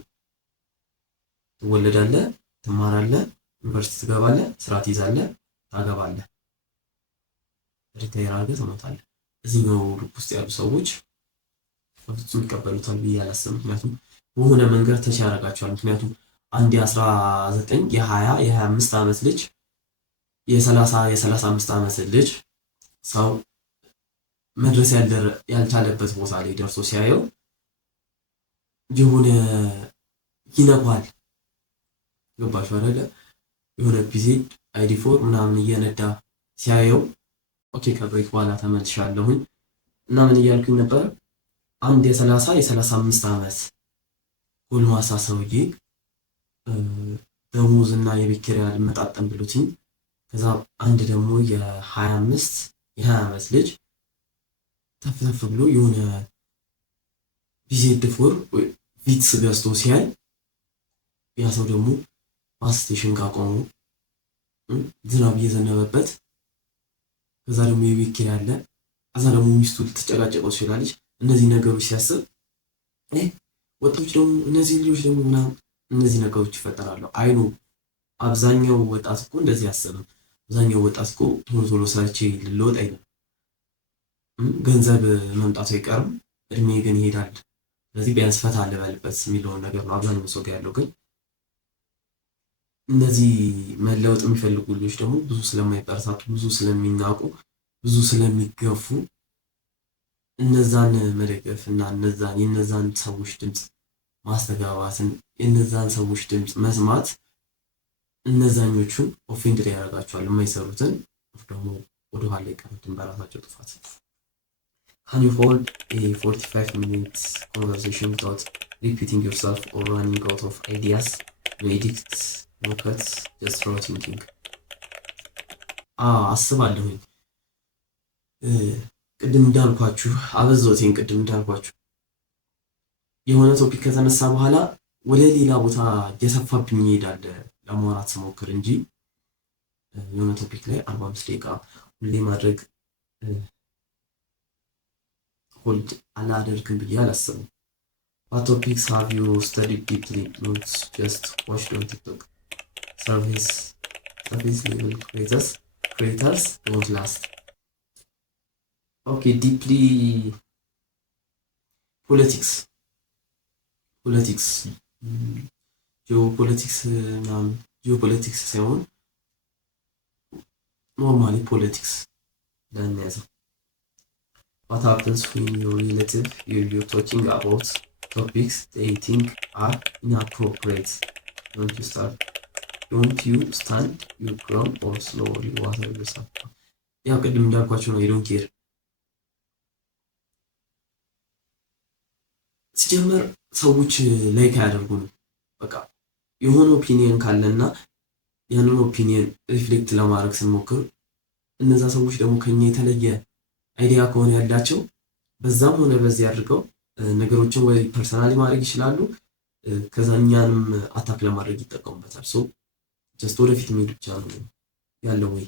ትወለዳለህ፣ ትማራለህ፣ ዩኒቨርሲቲ ትገባለህ፣ ስራ ትይዛለህ፣ ታገባለህ፣ ሪታየር አድርገህ ትሞታለህ። እዚህኛው ግሩፕ ውስጥ ያሉ ሰዎች በፍጹም ይቀበሉታል ብዬ አላስብም። ምክንያቱም በሆነ መንገድ ተች ያደርጋቸዋል። ምክንያቱም አንድ የ19 የ20 የ25 ዓመት ልጅ የ35 ዓመት ልጅ ሰው መድረስ ያልቻለበት ቦታ ላይ ደርሶ ሲያየው የሆነ ይነኳል። ገባችሁ አይደለ? የሆነ ቢዜድ ID4 ምናምን እየነዳ ሲያየው ኦኬ ከብሬክ በኋላ ተመልሻለሁኝ እና ምን እያልኩኝ ነበር? አንድ የ35 ዓመት ጎልማሳ ሰውዬ ደሞዝ እና የቤት ኪራይ አልመጣጠን ብሎትኝ ከዛ አንድ ደግሞ የ20 ዓመት ልጅ ተፍተፍ ብሎ የሆነ ቢዜድ4 ቪትስ ገዝቶ ሲያይ ያ ሰው ደግሞ ባስ ስቴሽን ጋር ቆሞ ዝናብ እየዘነበበት ከዛ ደግሞ የቤት ኪራይ አለ፣ ከዛ ደግሞ ሚስቱ ልትጨቃጨቀው ትችላለች። እነዚህ ነገሮች ሲያስብ ወጣቶች ደግሞ እነዚህ ልጆች ደግሞ ምናምን እነዚህ ነገሮች ይፈጠራሉ። አይኑ አብዛኛው ወጣት እኮ እንደዚህ አያስብም። አብዛኛው ወጣት እኮ ቶሎ ቶሎ ሰርቼ ልለወጥ አይደለም፣ ገንዘብ መምጣቱ አይቀርም፣ እድሜ ግን ይሄዳል፣ ስለዚህ ቢያንስ ፈታ ልበልበት የሚለውን ነገር ነው አብዛኛው ሰው ጋር ያለው። ግን እነዚህ መለወጥ የሚፈልጉ ልጆች ደግሞ ብዙ ስለማይበረታቱ፣ ብዙ ስለሚናቁ፣ ብዙ ስለሚገፉ እነዛን መደገፍ እና የነዛን ሰዎች ድምፅ ማስተጋባትን የነዛን ሰዎች ድምፅ መስማት እነዛኞቹን ኦፌንድ ላይ ያደርጋቸዋል። የማይሰሩትን ደግሞ ወደኋላ የቀሩትን በራሳቸው ጥፋት። Can you hold a 45-minute conversation without repeating yourself or running out of ideas? No edits, no cuts, just raw thinking. አስባለሁኝ ቅድም እንዳልኳችሁ አበዛሁትኝ። ቅድም እንዳልኳችሁ የሆነ ቶፒክ ከተነሳ በኋላ ወደ ሌላ ቦታ እየሰፋብኝ ይሄዳል ለማውራት ስሞክር እንጂ የሆነ ቶፒክ ላይ 45 ደቂቃ ሁሌ ማድረግ ሆልድ አላደርግም ብዬ አላስብም። What topics have you studied deeply? Not just watched on TikTok. Surface level creators don't last. Okay, deeply politics, geopolitics ሳይሆን ኖርማሊ ፖለቲክስ ለነዛ What happens when your relative you're talking about topics they think are inappropriate? Don't you stand your ground or slowly water yourself? ያው ቅድም እንዳልኳቸው ነው። don't care ሲጀመር ሰዎች ላይክ አያደርጉንም። በቃ የሆነ ኦፒኒየን ካለና ያንን ኦፒኒየን ሪፍሌክት ለማድረግ ስንሞክር እነዛ ሰዎች ደግሞ ከኛ የተለየ አይዲያ ከሆነ ያላቸው በዛም ሆነ በዚህ አድርገው ነገሮችን ወይ ፐርሰናሊ ማድረግ ይችላሉ፣ ከዛ እኛንም አታክ ለማድረግ ይጠቀሙበታል። ሶ ጀስት ወደፊት መሄድ ብቻ ነው ያለው ወይ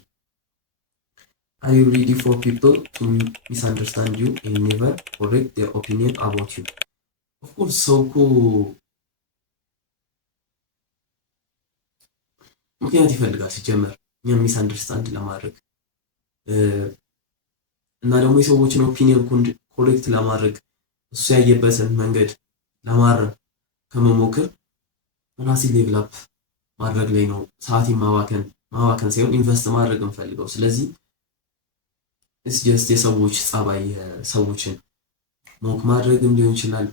Are you ready for people to misunderstand you and never correct their opinion about you? Of course, ሰው እኮ ምክንያት ይፈልጋል ሲጀመር እኛም ሚስ አንደርስታንድ ለማድረግ እና ደግሞ የሰዎችን ኦፒኒየን ኮሬክት ለማድረግ እሱ ያየበትን መንገድ ለማረም ከመሞከር ራሴ ሌቭል አፕ ማድረግ ላይ ነው ሰዓቴን ማባከን ሳይሆን ኢንቨስት ማድረግ እንፈልገው። ስለዚህ it's just የሰዎች ጸባይ ሰዎችን ሞክ ማድረግም ሊሆን ይችላል፣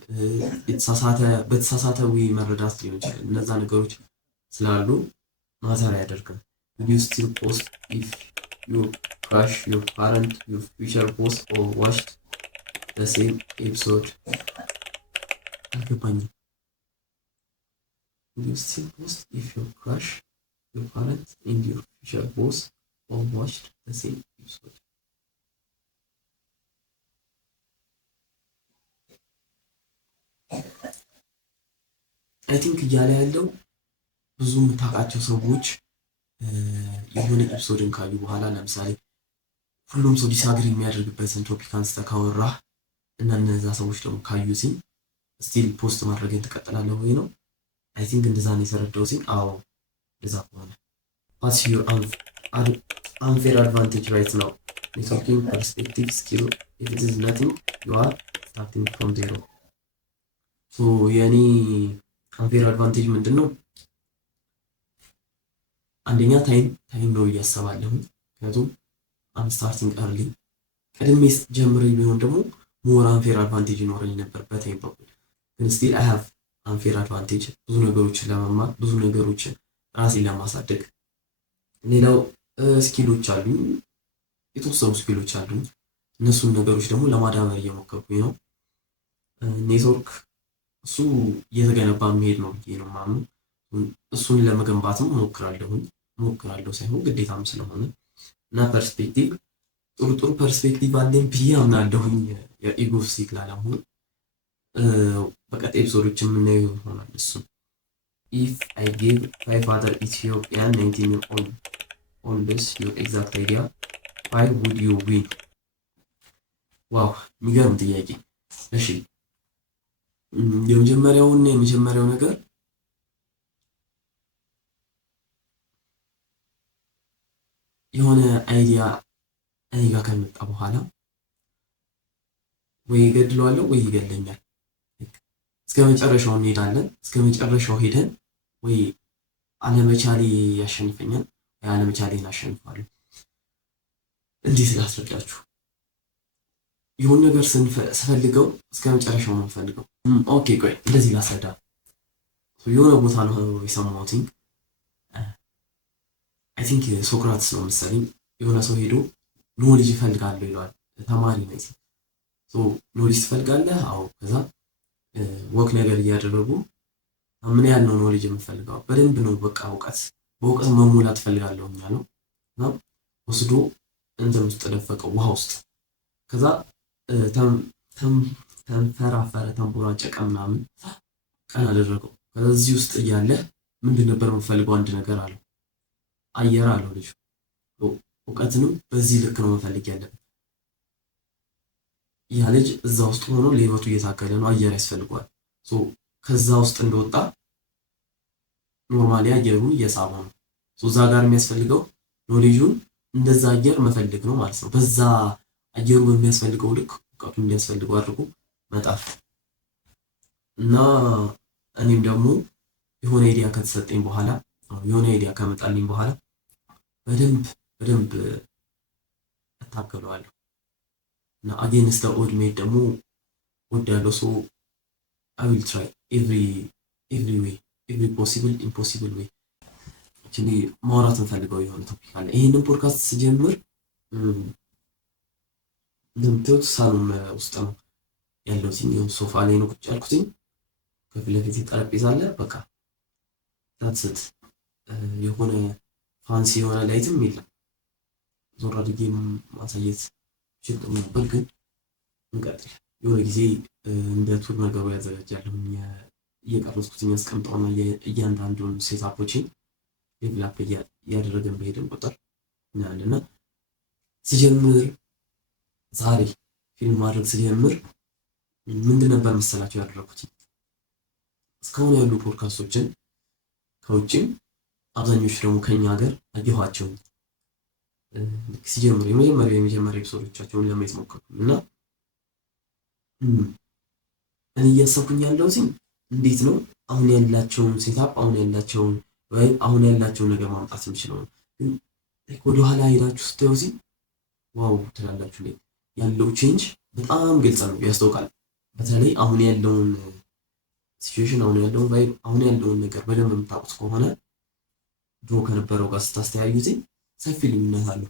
በተሳሳተዊ መረዳት ሊሆን ይችላል። እነዛ ነገሮች ስላሉ ማተር አያደርግም። You still post if you crush your parent, your future boss or watched the same episode? አልገባኝም። You still post if you crush your parent and your future boss or watched the same episode? አይ ቲንክ እያለ ያለው ብዙ የምታውቃቸው ሰዎች የሆነ ኤፒሶድን ካዩ በኋላ ለምሳሌ ሁሉም ሰው ዲስአግሪ የሚያደርግበትን ቶፒክ አንስተህ ካወራህ እና እነዛ ሰዎች ደግሞ ካዩትኝ ስቲል ፖስት ማድረግን ትቀጥላለህ ወይ ነው። አይ ቲንክ እንደዛ ነው የተረዳሁትኝ። አዎ እንደዛ ከሆነ What's your unfair advantage right now? ኔትወርኪንግ ፐርስፔክቲቭ ስኪል ኢት ኢዝ ነቲንግ ዩ አር ስታርቲንግ ፍሮም ዜሮ። ሶ የእኔ አንፌር አድቫንቴጅ ምንድን ነው? አንደኛ ታይም ነው ብዬ አስባለሁ። ምክንያቱም አም ስታርቲንግ አርሊ ቀድሜ ጀምሬ ቢሆን ደግሞ ሞር አንፌር አድቫንቴጅ ይኖረኝ ነበር በታይም በኩል። ግን ስቲል አይ ሃቭ አንፌር አድቫንቴጅ ብዙ ነገሮችን ለመማር ብዙ ነገሮችን ራሴን ለማሳደግ። ሌላው ስኪሎች አሉኝ፣ የተወሰኑ ስኪሎች አሉኝ። እነሱን ነገሮች ደግሞ ለማዳበር እየሞከርኩኝ ነው። ኔትወርክ እሱ እየተገነባ የሚሄድ ነው ብዬ ነው የማምነው። እሱን ለመገንባትም ሞክራለሁ ሳይሆን ግዴታም ስለሆነ እና ፐርስፔክቲቭ ጥሩ ፐርስፔክቲቭ አለኝ ብዬ አምናለሁኝ። የኢጎስቲክ ላለመሆን በቀጣይ ኤፒሶዶች የምናየው ይሆናል እሱን። ኢፍ አይ ጊቭ 5 other Ethiopian 19-year-old olds your exact idea why would you win? ዋው የሚገርም ጥያቄ። እሺ የመጀመሪያው ነገር የሆነ አይዲያ እኔ ጋር ከመጣ በኋላ ወይ እገድለዋለሁ ወይ ይገለኛል። እስከ መጨረሻው እንሄዳለን። እስከ መጨረሻው ሄደን ወይ አለመቻሌ ያሸንፈኛል ወይ አለመቻሌን አሸንፋለሁ። እንዴት ላስረዳችሁ? የሆነ ነገር ስፈልገው እስከ መጨረሻው ነው የምፈልገው። ኦኬ ቆይ እንደዚህ ላስረዳ። የሆነ ቦታ ነው የሰማሁት። አይ ቲንክ ሶክራትስ ነው መሰለኝ። የሆነ ሰው ሄዶ ኖሌጅ እፈልጋለሁ ይለዋል። ተማሪ ነኝ። ኖሌጅ ትፈልጋለህ? አዎ። ከዛ ወክ ነገር እያደረጉ ምን ያህል ነው ኖሌጅ የምፈልገው? በደንብ ነው በቃ በእውቀት መሞላት እፈልጋለሁ ያለው እና ወስዶ እንትን ውስጥ ደፈቀው ውሃ ውስጥ። ከዛ ተንፈራፈረ፣ ተንቦራጨቀ ምናምን ቀን አደረገው። ከዚህ ውስጥ እያለ ምንድን ነበር የምፈልገው? አንድ ነገር አለው፣ አየር አለው ልጁ። እውቀትንም በዚህ ልክ ነው መፈልግ ያለብን። ያ ልጅ እዛ ውስጥ ሆኖ ለህይወቱ እየታገለ ነው፣ አየር ያስፈልገዋል። ከዛ ውስጥ እንደወጣ ኖርማሊ አየሩን እየሳበው ነው። እዛ ጋር የሚያስፈልገው ኖሌጁን እንደዛ አየር መፈልግ ነው ማለት ነው። በዛ አየሩ በሚያስፈልገው ልክ እውቀቱ እንዲያስፈልገው አድርጎ መጣፍ እና እኔም ደግሞ የሆነ አይዲያ ከተሰጠኝ በኋላ የሆነ አይዲያ ከመጣልኝ በኋላ በደንብ እታገለዋለሁ እና አጌንስት ኦድ ሜድ ደግሞ ወዳለው ሰው I will try every way every possible impossible way። actually ማውራት እንፈልገው የሆነ ቶፒክ አለ። ይሄንን ፖድካስት ስጀምር እንደምታዩት ሳሎን ውስጥ ነው ያለሁት። ሶፋ ላይ ነው ቁጭ ያልኩት። ከፊት ለፊት ጠረጴዛ አለ። በቃ ታትስት የሆነ ፋንሲ የሆነ ላይትም የለም። ዞር አድርጌ ማሳየት ይችላል ነበር፣ ግን እንቀጥል። የሆነ ጊዜ እንደ ቱር ነገሩ ያዘጋጃለሁ እየቀረጽኩት የሚያስቀምጠውና እያንዳንዱን ሴታፖችን ዴቨሎፕ እያደረገን በሄድን ቁጥር እናያለና ሲጀምር ዛሬ ፊልም ማድረግ ሲጀምር ምንድን ነበር መሰላቸው ያደረኩት? እስካሁን ያሉ ፖድካስቶችን ከውጭም አብዛኞቹ ደግሞ ከኛ ሀገር አየኋቸው። ሲጀምር የመጀመሪያ ኤፒሶዶቻቸውን ለማየት ሞከርኩ እና እኔ እያሰብኩኝ ያለሁት እንዴት ነው አሁን ያላቸውን ሴታፕ አሁን ያላቸውን ነገር ማምጣት የምችለው ነው። ግን ወደኋላ ሄዳችሁ ስታዩ ዋው ትላላችሁ። ያለው ቼንጅ በጣም ግልጽ ነው፣ ያስታውቃል። በተለይ አሁን ያለውን ሲቹዌሽን አሁን ያለውን ነገር በደንብ የምታውቁት ከሆነ ድሮ ከነበረው ጋር ስታስተያዩት ሰፊ ልዩነት አለው።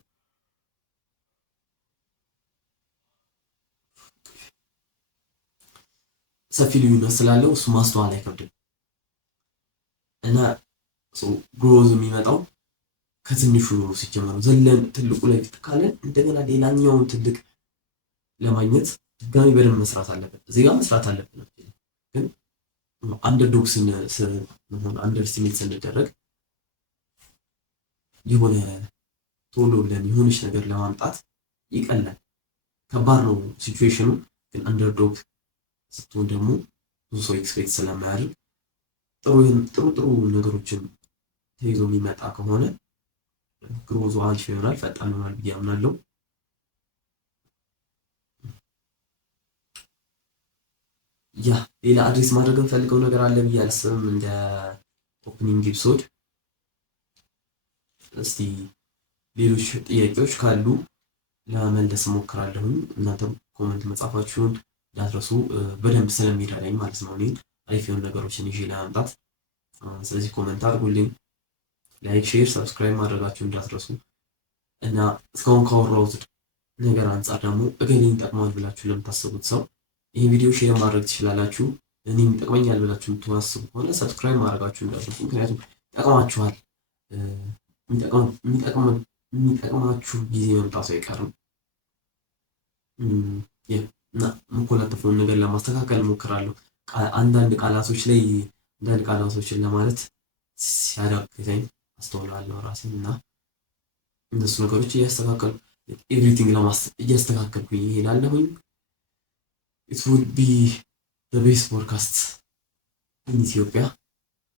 ሰፊ ልዩነት ስላለው እሱ ማስተዋል አይከብድም እና ግሮዝ የሚመጣው ከትንሹ ሲጀመር ዘለን ትልቁ ላይ ካለን እንደገና ሌላኛውን ትልቅ ለማግኘት ድጋሚ በደንብ መስራት አለብን። እዚህ ጋር መስራት አለብን። ግን አንደርዶግ አንደርስቲሜት ስንደረግ የሆነ ቶሎ ብለን የሆነች ነገር ለማምጣት ይቀላል። ከባድ ነው ሲቹዌሽኑ። ግን አንደርዶግ ስትሆን ደግሞ ብዙ ሰው ኤክስፔክት ስለማያደርግ ጥሩ ነገሮችን ተይዞ የሚመጣ ከሆነ ግሮዙ አሪፍ ይሆናል፣ ፈጣን ይሆናል ብዬ አምናለሁ። ያ ሌላ አድሬስ ማድረግ እንፈልገው ነገር አለ ብዬ አልስብም እንደ ኦፕኒንግ ኤፒሶድ። እስቲ ሌሎች ጥያቄዎች ካሉ ለመመለስ እሞክራለሁኝ። እናንተም ኮመንት መጻፋችሁን እንዳትረሱ፣ በደንብ ስለሚረዳኝ ማለት ነው እኔን አሪፍ የሆኑ ነገሮችን ይዤ ለማምጣት። ስለዚህ ኮመንት አድርጉልኝ፣ ላይክ፣ ሼር፣ ሰብስክራይብ ማድረጋችሁን እንዳትረሱ እና እስካሁን ካወራሁት ነገር አንጻር ደግሞ እገሌን ይጠቅመዋል ብላችሁ ለምታስቡት ሰው ይህ ቪዲዮ ሼር ማድረግ ትችላላችሁ። እኔም ይጠቅመኛል ብላችሁ የምታስቡ ከሆነ ሰብስክራይብ ማድረጋችሁ እንዳትረሱ፣ ምክንያቱም ይጠቅማችኋል። የሚጠቅማችሁ ጊዜ መምጣቱ አይቀርም እና የምኮላተፈውን ነገር ለማስተካከል እሞክራለሁ። አንዳንድ ቃላቶችን ለማለት ሲያዳግተኝ አስተውላለሁ ራሴን እና እነሱ ነገሮች ኤቭሪቲንግ እያስተካከልኩኝ ይሄዳለሁኝ። ኢት ውድ ቢ ዘ ቤስት ፖድካስት ኢን ኢትዮጵያ።